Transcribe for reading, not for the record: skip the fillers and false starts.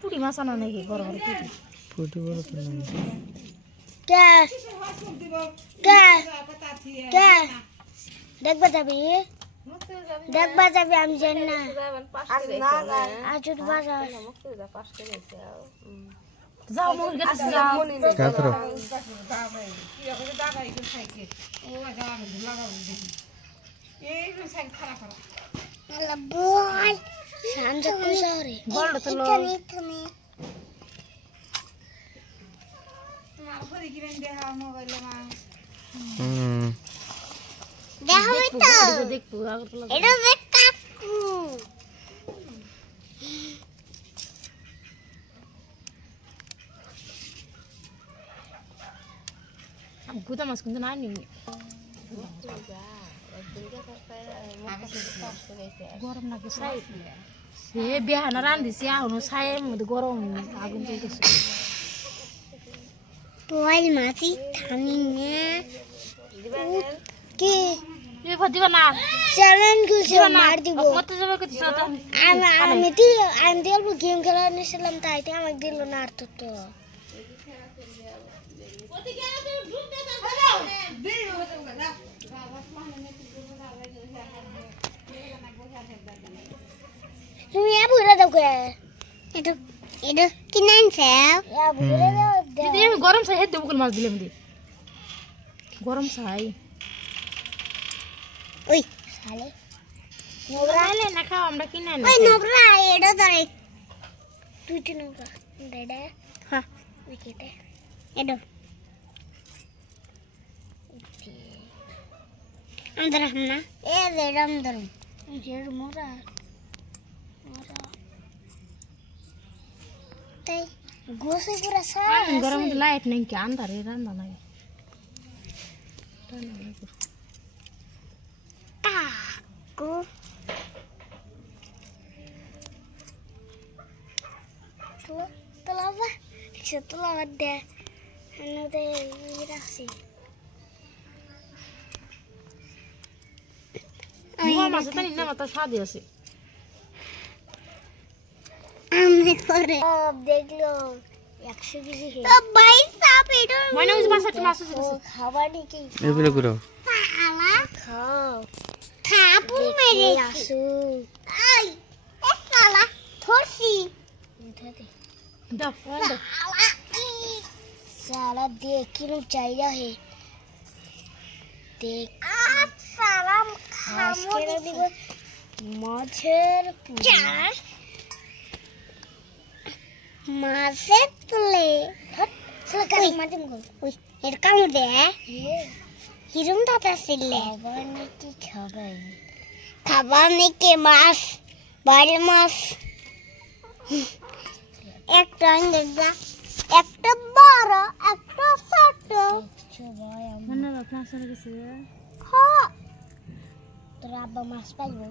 পুটি মাছ আনা নাকি বড় বড় পুটি বড় তো নাই কে কে কে দেখবা যাবি আমি জানি না আজ তো বাজার যাও মোর গেছে যাও কাতরা আল্লাহ বল শান্ত কুসারে বড় তো লো তুমি দেখো তো দেখবো এটা দেখ কাকু গুদা মাছ কিন্তু না নি গরম লাগে সাই সে বিহানা রান্ধিছি আহনো সাইয়ের মধ্যে গরম আগুন জ্বলতেছে তোয়াল মাছি থামি না কি দিবা না চ্যালেঞ্জ করছে মার দিব কত যাবে কত তো আমি তেল গেম খেলা নিছিলাম তাইতে আমাকে দিল না আর তো তুমি এ বুড়া দাও কে এটা এটা কি নাম স্যার এ বুড়া দাও দিদি আমি গরম চাই হেদ দেবো মাছ দিলাম দি গরম চাই ওই শালে নোংরা হলে না খাও আমরা কিনে না ওই নোংরা এটা ধরে তুই তো নোংরা দেদা হ্যাঁ উইকেটে এটা अंदर हम ना ए देर अंदर ये मोरा ते गोसे पूरा सारा गरम लाइट नहीं क्या अंदर है रांधा नहीं को तो लावा तो लावा दे अनु ते रासी মাছ তো নিনা মাথা সাদে আছে আমি করে দেখলো 100 কেজি তো ভাই সাপ এটা মানে ওই মাছটা মাছ আছে খাবার নাকি এগুলো করো সালা খাও খাবো মেরে আসু আই এ সালা থরসি দাও साला देख किलो चाहिए है देख साला खामो दिबो माछेर चार मासे तुले हट साला काई माजम गो ओई एट काम दे हिरम दाता सिले खाবার নাকি মাছ বাড়ি মাছ একটা দেখবা একটা বড় একটা ছোট মনে রাখনা আসলে গেছে খা তোর আব্বা মাছ পাইবো